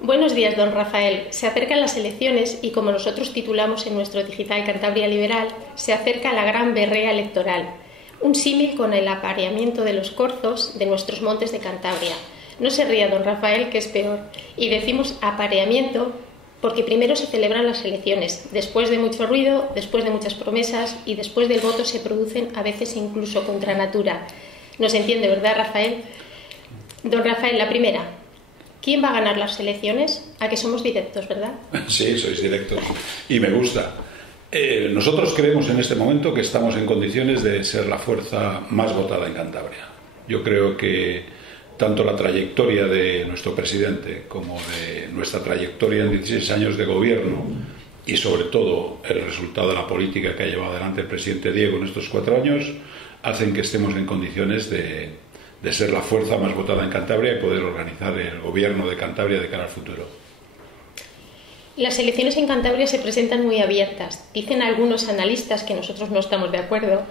Buenos días, don Rafael. Se acercan las elecciones y, como nosotros titulamos en nuestro digital Cantabria Liberal, se acerca la gran berrea electoral. Un símil con el apareamiento de los corzos de nuestros montes de Cantabria. No se ría, don Rafael, que es peor. Y decimos apareamiento porque primero se celebran las elecciones. Después de mucho ruido, después de muchas promesas y después del voto se producen a veces incluso contra natura. ¿Nos entiende, verdad, Rafael? Don Rafael, la primera. ¿Quién va a ganar las elecciones? A que somos directos, ¿verdad? Sí, sois directos. Y me gusta. Nosotros creemos en este momento que estamos en condiciones de ser la fuerza más votada en Cantabria. Yo creo que tanto la trayectoria de nuestro presidente como de nuestra trayectoria en 16 años de gobierno y sobre todo el resultado de la política que ha llevado adelante el presidente Diego en estos 4 años hacen que estemos en condiciones de ser la fuerza más votada en Cantabria y poder organizar el gobierno de Cantabria de cara al futuro. Las elecciones en Cantabria se presentan muy abiertas. Dicen algunos analistas, que nosotros no estamos de acuerdo,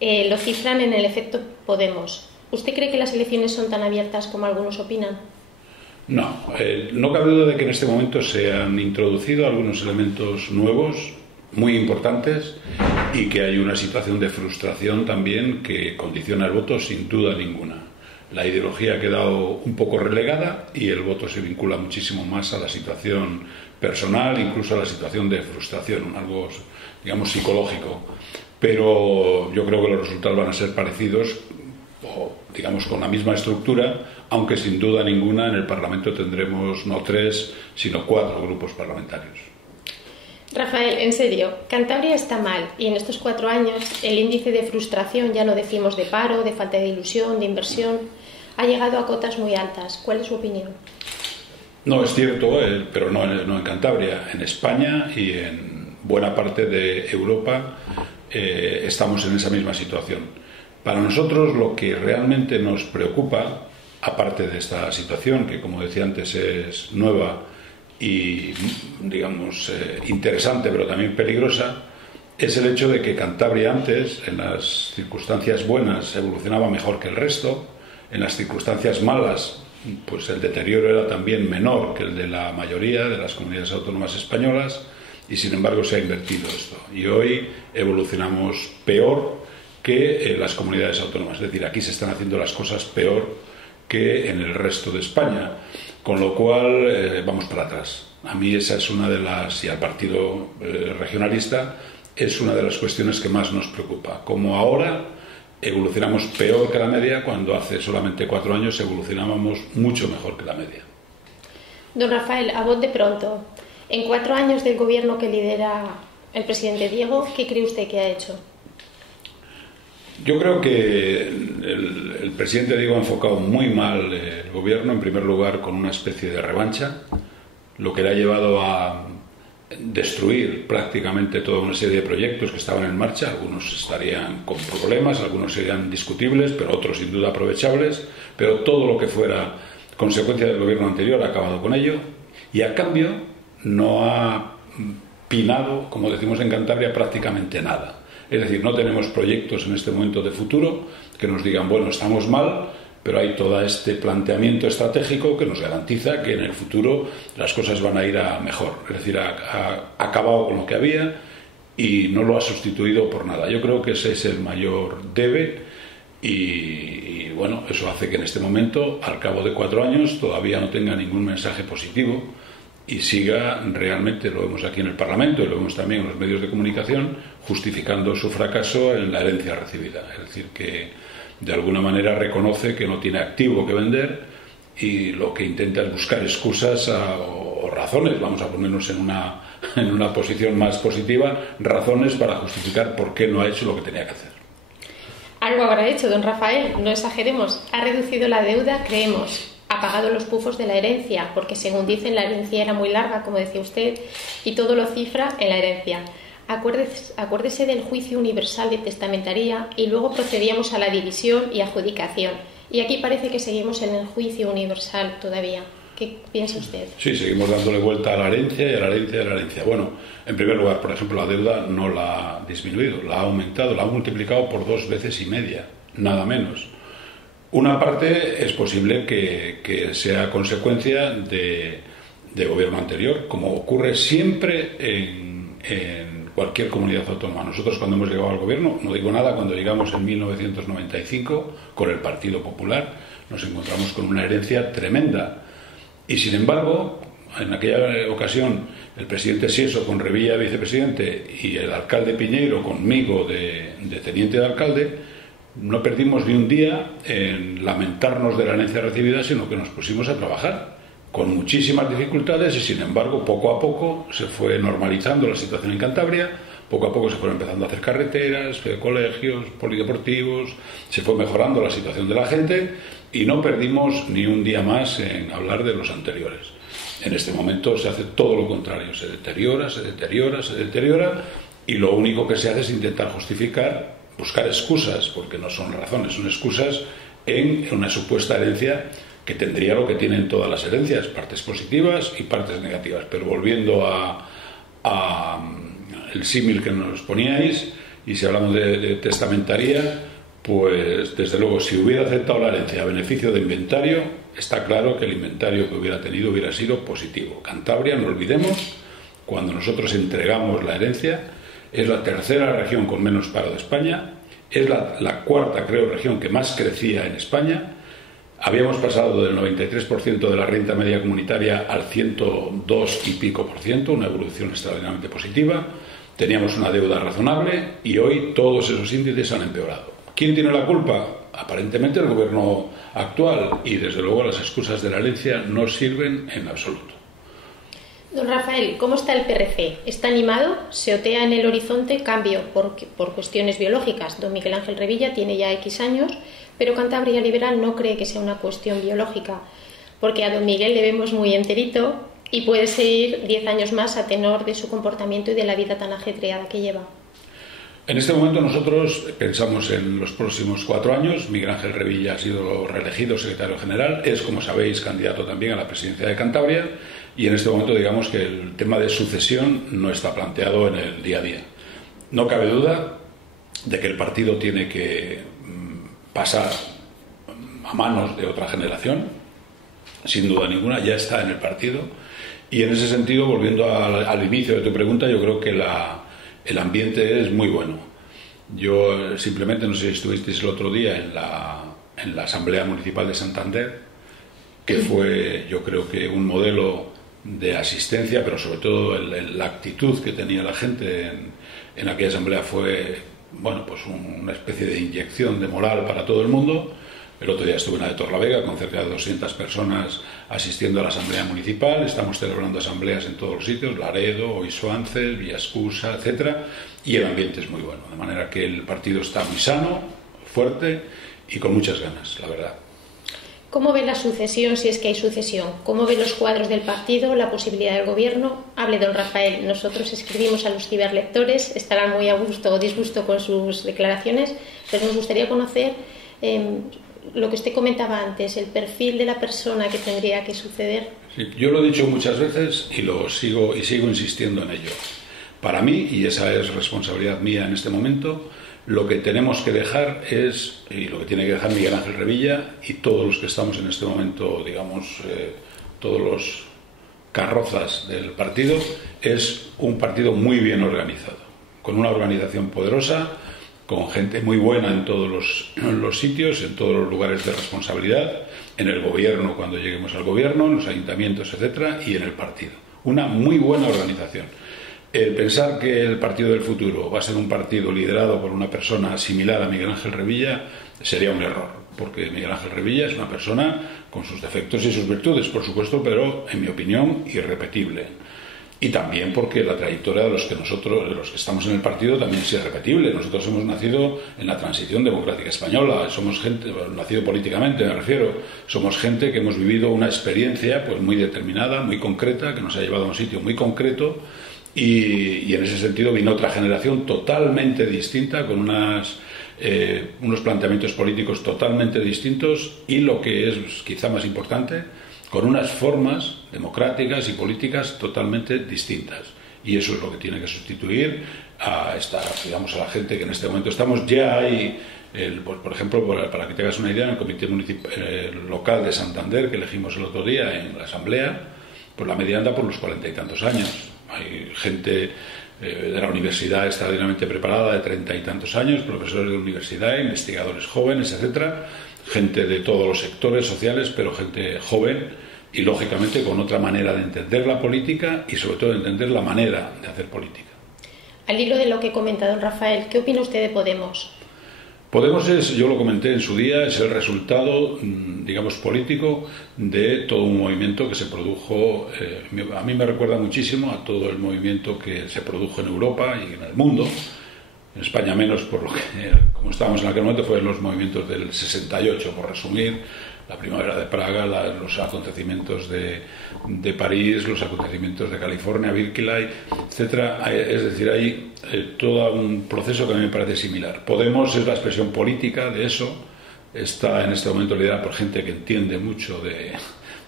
lo cifran en el efecto Podemos. ¿Usted cree que las elecciones son tan abiertas como algunos opinan? No, no cabe duda de que en este momento se han introducido algunos elementos nuevos, muy importantes, y que hay una situación de frustración también que condiciona el voto sin duda ninguna. La ideología ha quedado un poco relegada y el voto se vincula muchísimo más a la situación personal, incluso a la situación de frustración, algo, digamos, psicológico. Pero yo creo que los resultados van a ser parecidos, o digamos con la misma estructura, aunque sin duda ninguna en el Parlamento tendremos no 3, sino 4 grupos parlamentarios. Rafael, en serio, Cantabria está mal y en estos 4 años el índice de frustración, ya no decimos de paro, de falta de ilusión, de inversión, ha llegado a cotas muy altas. ¿Cuál es su opinión? No, es cierto, pero no en Cantabria. En España y en buena parte de Europa estamos en esa misma situación. Para nosotros lo que realmente nos preocupa, aparte de esta situación, que como decía antes es nueva y, digamos, interesante pero también peligrosa, es el hecho de que Cantabria antes, en las circunstancias buenas, evolucionaba mejor que el resto, en las circunstancias malas, pues el deterioro era también menor que el de la mayoría de las comunidades autónomas españolas, y sin embargo se ha invertido esto. Y hoy evolucionamos peor que las comunidades autónomas, es decir, aquí se están haciendo las cosas peor que en el resto de España, con lo cual vamos para atrás. A mí esa es una de las, y al partido regionalista, es una de las cuestiones que más nos preocupa. Como ahora evolucionamos peor que la media, cuando hace solamente 4 años evolucionábamos mucho mejor que la media. Don Rafael, a voz de pronto, en 4 años del gobierno que lidera el presidente Diego, ¿qué cree usted que ha hecho? Yo creo que el presidente Diego ha enfocado muy mal el gobierno, en primer lugar con una especie de revancha, lo que le ha llevado a destruir prácticamente toda una serie de proyectos que estaban en marcha. Algunos estarían con problemas, algunos serían discutibles, pero otros sin duda aprovechables, pero todo lo que fuera consecuencia del gobierno anterior ha acabado con ello, y a cambio no ha pinado, como decimos en Cantabria, prácticamente nada. Es decir, no tenemos proyectos en este momento de futuro que nos digan, bueno, estamos mal, pero hay todo este planteamiento estratégico que nos garantiza que en el futuro las cosas van a ir a mejor. Es decir, ha acabado con lo que había y no lo ha sustituido por nada. Yo creo que ese es el mayor debe y bueno, eso hace que en este momento, al cabo de 4 años, todavía no tenga ningún mensaje positivo y siga realmente, lo vemos aquí en el Parlamento y lo vemos también en los medios de comunicación, justificando su fracaso en la herencia recibida. Es decir, que de alguna manera reconoce que no tiene activo que vender y lo que intenta es buscar excusas o razones, vamos a ponernos en una posición más positiva, razones para justificar por qué no ha hecho lo que tenía que hacer. Algo habrá hecho, don Rafael, no exageremos. Ha reducido la deuda, creemos. Ha pagado los pufos de la herencia, porque según dicen la herencia era muy larga, como decía usted, y todo lo cifra en la herencia. Acuérdese del juicio universal de testamentaría y luego procedíamos a la división y adjudicación. Y aquí parece que seguimos en el juicio universal todavía. ¿Qué piensa usted? Sí, seguimos dándole vuelta a la herencia y a la herencia y a la herencia. Bueno, en primer lugar, por ejemplo, la deuda no la ha disminuido, la ha aumentado, la ha multiplicado por 2,5 veces, nada menos. Una parte es posible que sea consecuencia de de gobierno anterior, como ocurre siempre en cualquier comunidad autónoma. Nosotros, cuando hemos llegado al gobierno, no digo nada, cuando llegamos en 1995 con el Partido Popular, nos encontramos con una herencia tremenda. Y sin embargo, en aquella ocasión, el presidente Sieso con Revilla vicepresidente y el alcalde Piñeiro conmigo de teniente de alcalde, no perdimos ni un día en lamentarnos de la herencia recibida, sino que nos pusimos a trabajar con muchísimas dificultades y, sin embargo, poco a poco se fue normalizando la situación en Cantabria, poco a poco se fueron empezando a hacer carreteras, colegios, polideportivos, se fue mejorando la situación de la gente y no perdimos ni un día más en hablar de los anteriores. En este momento se hace todo lo contrario, se deteriora y lo único que se hace es intentar justificar, buscar excusas, porque no son razones, son excusas en una supuesta herencia que tendría lo que tienen todas las herencias, partes positivas y partes negativas. Pero volviendo a el símil que nos poníais, y si hablamos de testamentaría, pues desde luego, si hubiera aceptado la herencia a beneficio de inventario, está claro que el inventario que hubiera tenido hubiera sido positivo. Cantabria, no olvidemos, cuando nosotros entregamos la herencia, es la tercera región con menos paro de España, es la cuarta, creo, región que más crecía en España. Habíamos pasado del 93% de la renta media comunitaria al 102 y pico por ciento, una evolución extraordinariamente positiva. Teníamos una deuda razonable y hoy todos esos índices han empeorado. ¿Quién tiene la culpa? Aparentemente el gobierno actual, y desde luego las excusas de la herencia no sirven en absoluto. Don Rafael, ¿cómo está el PRC? ¿Está animado? ¿Se otea en el horizonte cambio por cuestiones biológicas? Don Miguel Ángel Revilla tiene ya X años, pero Cantabria Liberal no cree que sea una cuestión biológica, porque a don Miguel le vemos muy enterito y puede seguir 10 años más a tenor de su comportamiento y de la vida tan ajetreada que lleva. En este momento nosotros pensamos en los próximos 4 años. Miguel Ángel Revilla ha sido reelegido secretario general, es, como sabéis, candidato también a la presidencia de Cantabria, y en este momento digamos que el tema de sucesión no está planteado en el día a día. No cabe duda de que el partido tiene que pasar a manos de otra generación, sin duda ninguna, ya está en el partido, y en ese sentido, volviendo al inicio de tu pregunta, yo creo que el ambiente es muy bueno. Yo simplemente, no sé si estuvisteis el otro día en la Asamblea Municipal de Santander, que fue, yo creo que un modelo de asistencia, pero sobre todo la actitud que tenía la gente en aquella asamblea fue, bueno, pues una especie de inyección de moral para todo el mundo. El otro día estuve en la de Torlavega con cerca de 200 personas asistiendo a la asamblea municipal. Estamos celebrando asambleas en todos los sitios, Laredo, Oisuances, Villascusa, etcétera, y el ambiente es muy bueno, de manera que el partido está muy sano, fuerte y con muchas ganas, la verdad. ¿Cómo ve la sucesión, si es que hay sucesión? ¿Cómo ve los cuadros del partido, la posibilidad del gobierno? Hable don Rafael. Nosotros escribimos a los ciberlectores, estarán muy a gusto o disgusto con sus declaraciones, pero nos gustaría conocer lo que usted comentaba antes, el perfil de la persona que tendría que suceder. Sí, yo lo he dicho muchas veces y sigo insistiendo en ello. Para mí, y esa es responsabilidad mía en este momento, lo que tenemos que dejar es, y lo que tiene que dejar Miguel Ángel Revilla y todos los que estamos en este momento, digamos, todos los carrozas del partido, es un partido muy bien organizado, con una organización poderosa, con gente muy buena en todos los sitios, en todos los lugares de responsabilidad, en el gobierno cuando lleguemos al gobierno, en los ayuntamientos, etcétera, y en el partido. Una muy buena organización. El pensar que el partido del futuro va a ser un partido liderado por una persona similar a Miguel Ángel Revilla sería un error, porque Miguel Ángel Revilla es una persona con sus defectos y sus virtudes, por supuesto, pero en mi opinión irrepetible. Y también porque la trayectoria de los que estamos en el partido también es irrepetible. Nosotros hemos nacido en la transición democrática española, somos gente, nacido políticamente me refiero, somos gente que hemos vivido una experiencia pues muy determinada, muy concreta, que nos ha llevado a un sitio muy concreto, y en ese sentido vino otra generación totalmente distinta, con unos planteamientos políticos totalmente distintos, y lo que es quizá más importante, con unas formas democráticas y políticas totalmente distintas. Y eso es lo que tiene que sustituir a digamos, a la gente que en este momento estamos. Ya hay, por ejemplo, para que te hagas una idea, en el comité municipal local de Santander, que elegimos el otro día en la asamblea, pues la media anda por los 40 y tantos años. Hay gente de la universidad extraordinariamente preparada, de 30 y tantos años, profesores de universidad, investigadores jóvenes, etcétera, gente de todos los sectores sociales, pero gente joven y, lógicamente, con otra manera de entender la política y, sobre todo, de entender la manera de hacer política. Al hilo de lo que comenta don Rafael, ¿qué opina usted de Podemos? Podemos yo lo comenté en su día, es el resultado, digamos, político de todo un movimiento que se produjo. A mí me recuerda muchísimo a todo el movimiento que se produjo en Europa y en el mundo. En España menos, por lo que, como estábamos en aquel momento, fueron los movimientos del 68, por resumir, la primavera de Praga, los acontecimientos de París, los acontecimientos de California, Berkeley, etcétera. Es decir, hay todo un proceso que a mí me parece similar. Podemos es la expresión política de eso, está en este momento liderada por gente que entiende mucho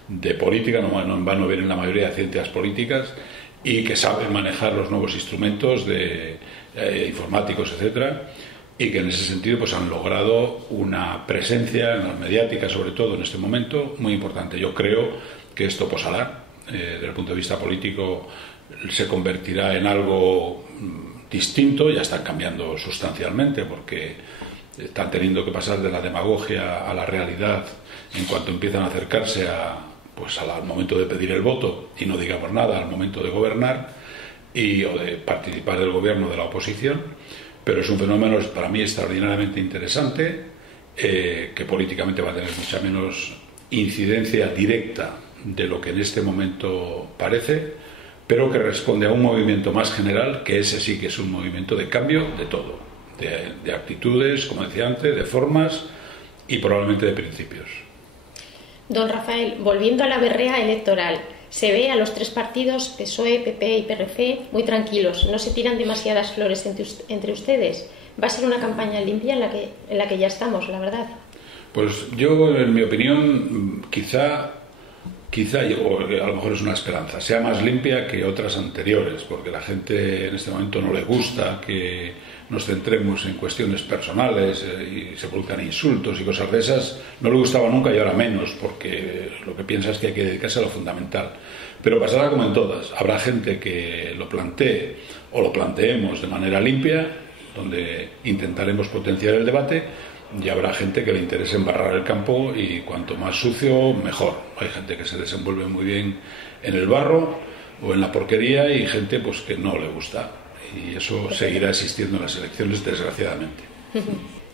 de política, no en vano vienen la mayoría de ciencias políticas, y que saben manejar los nuevos instrumentos informáticos, etcétera, y que en ese sentido pues han logrado una presencia en la mediática, sobre todo en este momento, muy importante. Yo creo que esto posará, desde el punto de vista político se convertirá en algo distinto, ya están cambiando sustancialmente porque están teniendo que pasar de la demagogia a la realidad en cuanto empiezan a acercarse al momento de pedir el voto y no digamos nada al momento de gobernar o de participar del gobierno de la oposición. Pero es un fenómeno para mí extraordinariamente interesante, que políticamente va a tener mucha menos incidencia directa de lo que en este momento parece, pero que responde a un movimiento más general, que ese sí que es un movimiento de cambio de todo, de actitudes, como decía antes, de formas y probablemente de principios. Don Rafael, volviendo a la berrea electoral, se ve a los tres partidos, PSOE, PP y PRC, muy tranquilos, no se tiran demasiadas flores entre ustedes. Va a ser una campaña limpia en la que ya estamos, la verdad. Pues yo, en mi opinión, quizá, o a lo mejor es una esperanza, sea más limpia que otras anteriores, porque la gente en este momento no le gusta que nos centremos en cuestiones personales y se produzcan insultos y cosas de esas. No le gustaba nunca y ahora menos, porque lo que piensa es que hay que dedicarse a lo fundamental. Pero pasará como en todas. Habrá gente que lo plantee o lo planteemos de manera limpia, donde intentaremos potenciar el debate, y habrá gente que le interese embarrar el campo y cuanto más sucio, mejor. Hay gente que se desenvuelve muy bien en el barro o en la porquería y gente pues que no le gusta. Y eso seguirá existiendo en las elecciones, desgraciadamente.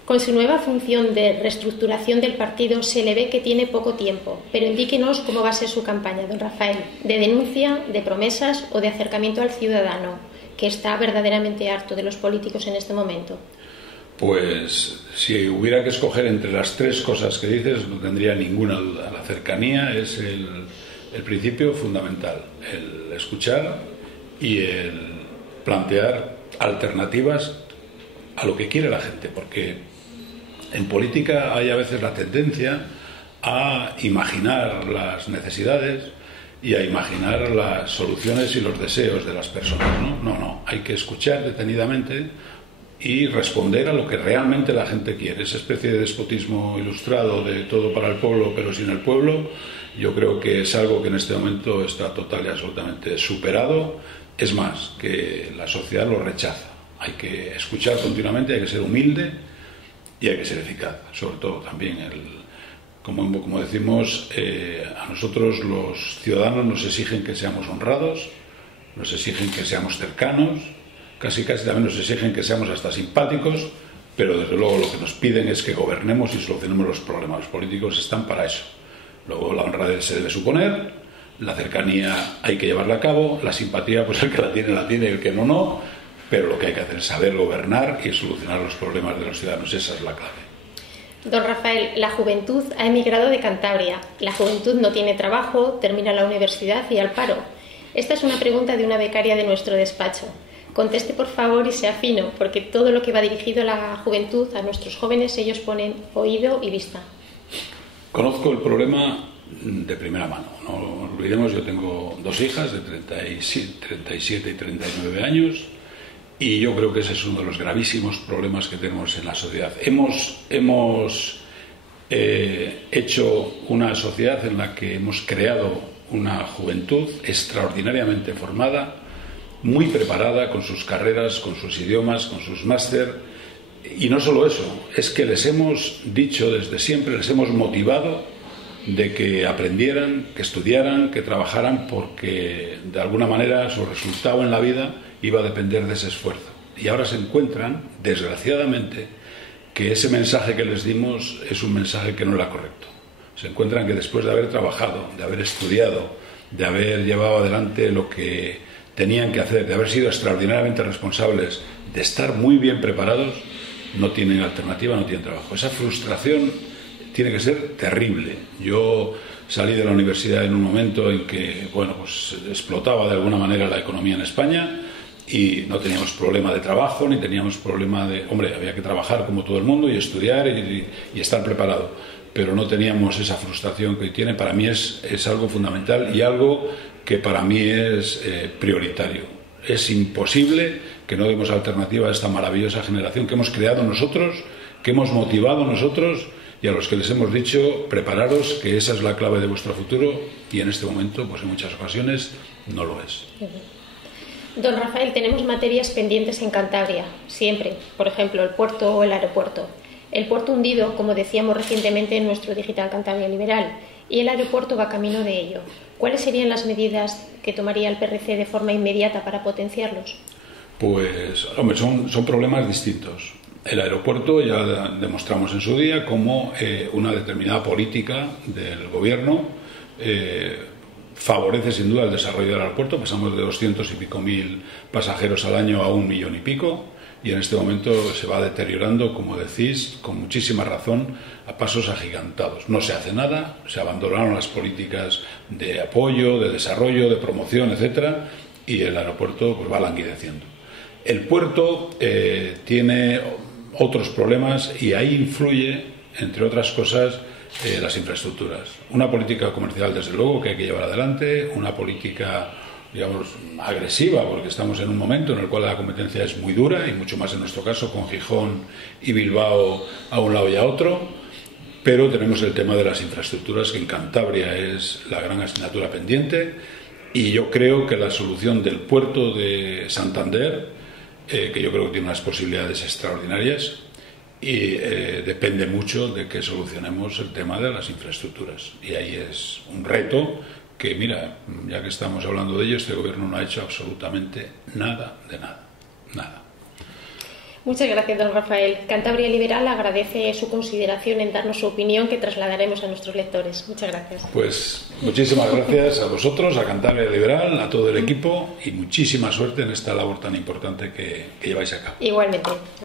Con su nueva función de reestructuración del partido se le ve que tiene poco tiempo, pero indíquenos cómo va a ser su campaña, don Rafael, de denuncia, de promesas o de acercamiento al ciudadano, que está verdaderamente harto de los políticos en este momento. Pues si hubiera que escoger entre las tres cosas que dices, no tendría ninguna duda. La cercanía es el principio fundamental, el escuchar y el plantear alternativas a lo que quiere la gente, porque en política hay a veces la tendencia a imaginar las necesidades y a imaginar las soluciones y los deseos de las personas, ¿no? No, hay que escuchar detenidamente y responder a lo que realmente la gente quiere. Esa especie de despotismo ilustrado de todo para el pueblo pero sin el pueblo, yo creo que es algo que en este momento está total y absolutamente superado. Es más, que la sociedad lo rechaza. Hay que escuchar continuamente, hay que ser humilde y hay que ser eficaz. Sobre todo también, como decimos, a nosotros los ciudadanos nos exigen que seamos honrados, nos exigen que seamos cercanos, casi también nos exigen que seamos hasta simpáticos, pero desde luego lo que nos piden es que gobernemos y solucionemos los problemas. Los políticos están para eso. Luego la honradez se debe suponer, la cercanía hay que llevarla a cabo, la simpatía, pues el que la tiene, el que no, pero lo que hay que hacer es saber gobernar y solucionar los problemas de los ciudadanos. Esa es la clave. Don Rafael, la juventud ha emigrado de Cantabria. La juventud no tiene trabajo, termina la universidad y al paro. Esta es una pregunta de una becaria de nuestro despacho. Conteste, por favor, y sea fino, porque todo lo que va dirigido a la juventud, a nuestros jóvenes, ellos ponen oído y vista. Conozco el problema de primera mano. No olvidemos, yo tengo dos hijas de 37 y 39 años y yo creo que ese es uno de los gravísimos problemas que tenemos en la sociedad. Hemos hecho una sociedad en la que hemos creado una juventud extraordinariamente formada, muy preparada con sus carreras, con sus idiomas, con sus máster. Y no solo eso, es que les hemos dicho desde siempre, les hemos motivado de que aprendieran, que estudiaran, que trabajaran, porque de alguna manera su resultado en la vida iba a depender de ese esfuerzo. Y ahora se encuentran, desgraciadamente, que ese mensaje que les dimos es un mensaje que no era correcto. Se encuentran que después de haber trabajado, de haber estudiado, de haber llevado adelante lo que tenían que hacer, de haber sido extraordinariamente responsables, de estar muy bien preparados, no tienen alternativa, no tienen trabajo. Esa frustración tiene que ser terrible. Yo salí de la universidad en un momento en que, bueno, pues explotaba de alguna manera la economía en España y no teníamos problema de trabajo, ni teníamos problema de... Hombre, había que trabajar como todo el mundo y estudiar y estar preparado, pero no teníamos esa frustración que hoy tiene. Para mí es algo fundamental y algo que para mí es prioritario. Es imposible que no demos alternativa a esta maravillosa generación que hemos creado nosotros, que hemos motivado nosotros y a los que les hemos dicho, prepararos, que esa es la clave de vuestro futuro, y en este momento, pues en muchas ocasiones, no lo es. Don Rafael, tenemos materias pendientes en Cantabria, siempre, por ejemplo, el puerto o el aeropuerto. El puerto hundido, como decíamos recientemente en nuestro Digital Cantabria Liberal, y el aeropuerto va camino de ello. ¿Cuáles serían las medidas que tomaría el PRC de forma inmediata para potenciarlos? Pues, hombre, son problemas distintos. El aeropuerto ya demostramos en su día cómo una determinada política del gobierno favorece sin duda el desarrollo del aeropuerto. Pasamos de 200 y pico mil pasajeros al año a 1 millón y pico, y en este momento se va deteriorando, como decís, con muchísima razón, a pasos agigantados. No se hace nada, se abandonaron las políticas de apoyo, de desarrollo, de promoción, etcétera, y el aeropuerto pues va languideciendo. El puerto tiene otros problemas y ahí influye, entre otras cosas, las infraestructuras. Una política comercial, desde luego, que hay que llevar adelante, una política, digamos, agresiva, porque estamos en un momento en el cual la competencia es muy dura, y mucho más en nuestro caso, con Gijón y Bilbao a un lado y a otro, pero tenemos el tema de las infraestructuras, que en Cantabria es la gran asignatura pendiente, y yo creo que la solución del puerto de Santander, que yo creo que tiene unas posibilidades extraordinarias, y depende mucho de que solucionemos el tema de las infraestructuras. Y ahí es un reto que, mira, ya que estamos hablando de ello, este gobierno no ha hecho absolutamente nada de nada. Nada. Muchas gracias, don Rafael. Cantabria Liberal agradece su consideración en darnos su opinión, que trasladaremos a nuestros lectores. Muchas gracias. Pues muchísimas gracias a vosotros, a Cantabria Liberal, a todo el equipo, y muchísima suerte en esta labor tan importante que lleváis a cabo. Igualmente.